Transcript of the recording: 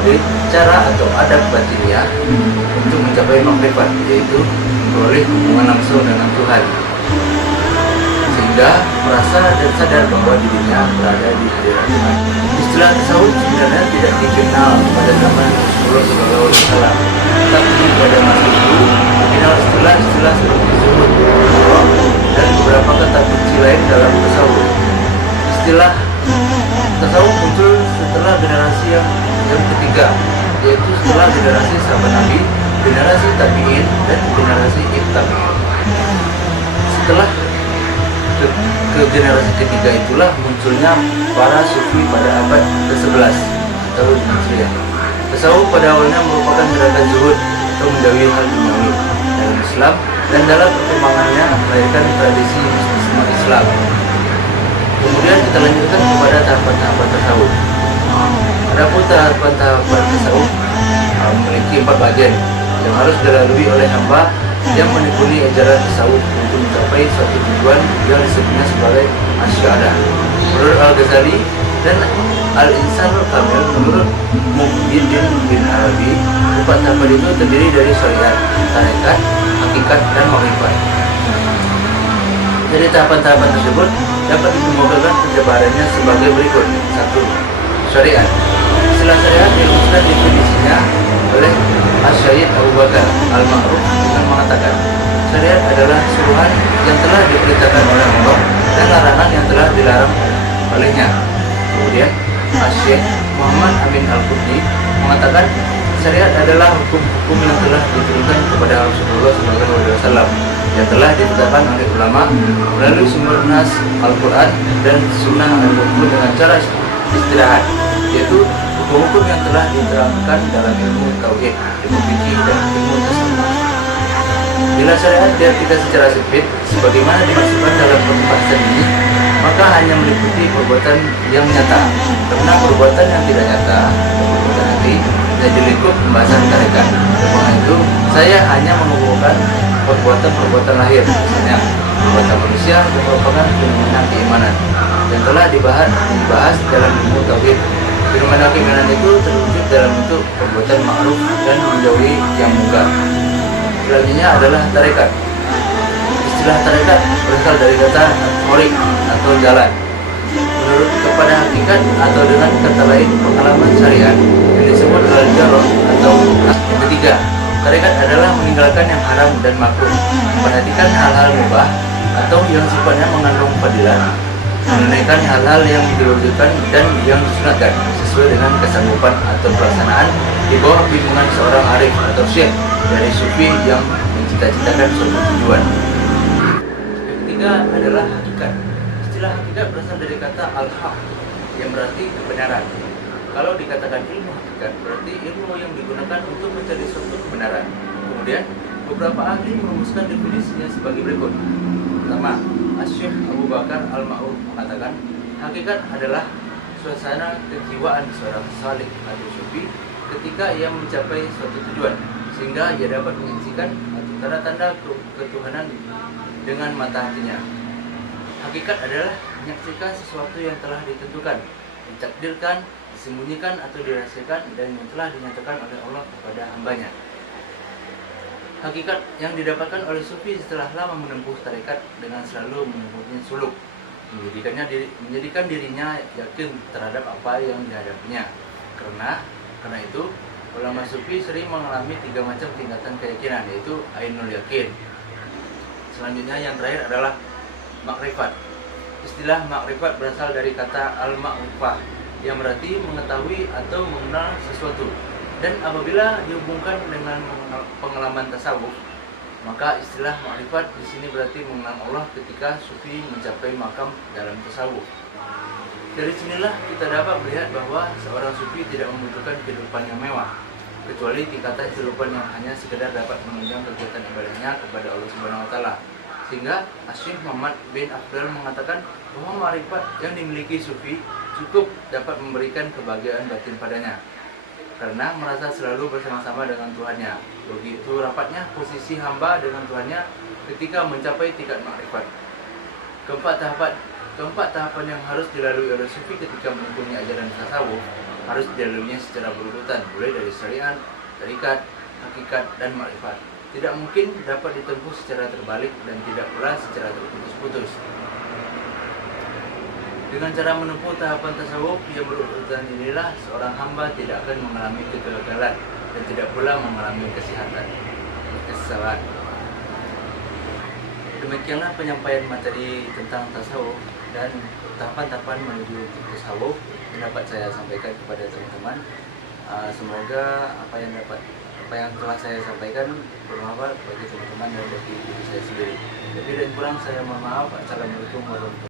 berbagai cara atau adab batinnya untuk mencapai makrifat, yaitu memperoleh hubungan langsung dengan Tuhan, sehingga merasa dan sadar bahwa dirinya berada di hadirat Tuhan. Istilah tasawuf sebenarnya tidak dikenal pada zaman Rasulullah SAW, tetapi pada masa itu dikenal istilah-istilah seperti zuhud, dan beberapa kata kunci lain dalam tasawuf. Istilah tasawuf muncul setelah generasi yang ketiga, yaitu setelah generasi sahabat Nabi, generasi tabi'in, dan generasi tabi'in. Setelah ke generasi ketiga itulah munculnya para sufi pada abad ke-11 tahun Hijriah. Tasawuf pada awalnya merupakan gerakan zuhud atau menjauhi hal duniawi dalam Islam, dan dalam perkembangannya melahirkan tradisi mistisme Islam. Kemudian kita lanjutkan kepada tahapan-tahapan tasawuf. Adapun tahapan-tahapan tasawuf memiliki 4 bagian yang harus dilalui oleh hamba yang menekuni ajaran tasawuf untuk mencapai suatu tujuan yang disebutnya sebagai asy'adah. Menurut Al-Ghazali dan Al-Insan Kamil, menurut Muhyiddin bin Arabi, 4 tahapan itu terdiri dari syariat, tarekat, hakikat, dan makrifat. Jadi tahapan-tahapan tersebut dapat dikemukakan penjabarannya sebagai berikut. 1. Syariat. Istilah syariat dirumuskan definisinya oleh Asy-Syaikh Abu Bakar Al-Ma'ruf dengan mengatakan, syariat adalah suruhan yang telah diperintahkan oleh Allah dan larangan yang telah dilarang olehnya. Kemudian Asy-Syaikh Muhammad Amin Al-Qurdi mengatakan, syariat adalah hukum-hukum yang telah diturunkan kepada Rasulullah SAW yang telah ditetapkan oleh ulama melalui sumber nas Al-Quran dan Sunnah Al-Qur'an dengan cara istirahat, yaitu hukum-hukum yang telah diterangkan dalam ilmu tauhid, ilmu fikih, dan ilmu tasawuf. Bila syariat diartikan secara sempit, sebagaimana dimaksudkan dalam pembahasan ini, maka hanya meliputi perbuatan yang nyata, karena perbuatan yang tidak nyata atau perbuatan hati tidak dilingkup pembahasan tarekat. Karena itu, saya hanya mengumpulkan perbuatan-perbuatan lahir, misalnya perbuatan manusia yang merupakan fenomena keimanan yang telah dibahas dalam ilmu tauhid. Fenomena keimanan itu terwujud dalam bentuk perbuatan ma'ruf dan menjauhi yang munkar. Selanjutnya adalah tarekat. Istilah tarekat berasal dari kata tariq atau jalan. Menurut kepada hakikat atau dengan kata lain pengalaman syariat yang disebut al-jarrah atau yang ketiga, tarekat adalah meninggalkan yang haram dan makruh, memperhatikan hal-hal mubah atau yang sifatnya mengandung fadilah, menunaikan hal-hal yang diwajibkan dan yang disunatkan sesuai dengan kesanggupan atau pelaksanaan di bawah bimbingan seorang arif atau syekh dari sufi yang mencita-citakan suatu tujuan. Yang ketiga adalah hakikat. Istilah hakikat berasal dari kata al-haq yang berarti kebenaran. Kalau dikatakan ilmu hakikat, berarti ilmu yang digunakan untuk mencari suatu kebenaran. Kemudian beberapa ahli merumuskan definisinya sebagai berikut. Pertama, Asy-Syaikh Abu Bakar Al-Ma'ruf mengatakan, hakikat adalah suasana kejiwaan seorang salih atau sufi ketika ia mencapai suatu tujuan, sehingga ia dapat menyaksikan tanda-tanda ketuhanan dengan mata hatinya. Hakikat adalah menyaksikan sesuatu yang telah ditentukan, ditakdirkan, disembunyikan atau dirahasiakan, dan yang telah dinyatakan oleh Allah kepada hambanya. Hakikat yang didapatkan oleh sufi setelah lama menempuh tarekat dengan selalu menyebutnya suluk, menjadikan dirinya yakin terhadap apa yang dihadapinya. Karena itu, ulama sufi sering mengalami 3 macam tingkatan keyakinan, yaitu ainul yakin. Selanjutnya yang terakhir adalah makrifat. Istilah makrifat berasal dari kata al-ma'rifah yang berarti mengetahui atau mengenal sesuatu. Dan apabila dihubungkan dengan pengalaman tasawuf, maka istilah makrifat di sini berarti mengenal Allah ketika sufi mencapai makam dalam tasawuf. Dari sinilah kita dapat melihat bahwa seorang sufi tidak membutuhkan kehidupan yang mewah, kecuali tingkatan kehidupan yang hanya sekedar dapat menunjang kegiatan ibadahnya kepada Allah Subhanahu wa taala. Sehingga Asy-Syaikh Muhammad bin Afdal mengatakan bahwa makrifat yang dimiliki sufi cukup dapat memberikan kebahagiaan batin padanya, karena merasa selalu bersama-sama dengan Tuhannya. Begitu rapatnya posisi hamba dengan Tuhannya ketika mencapai tingkat makrifat. Keempat tahapan yang harus dilalui oleh sufi ketika menekuni ajaran tasawuf harus dilaluinya secara berurutan, mulai dari syariat, tarikat, hakikat, dan makrifat. Tidak mungkin dapat ditempuh secara terbalik dan tidak pula secara terputus-putus. Dengan cara menempuh tahapan tasawuf yang berurutan inilah seorang hamba tidak akan mengalami kegagalan dan tidak pula mengalami kesalahan. Demikianlah penyampaian materi tentang tasawuf dan tahapan-tahapan menuju tasawuf yang dapat saya sampaikan kepada teman-teman. Semoga apa yang telah saya sampaikan bermanfaat bagi teman-teman dan bagi diri saya sendiri. Lebih dan kurang saya mohon maaf. Assalamualaikum warahmatullahi wabarakatuh.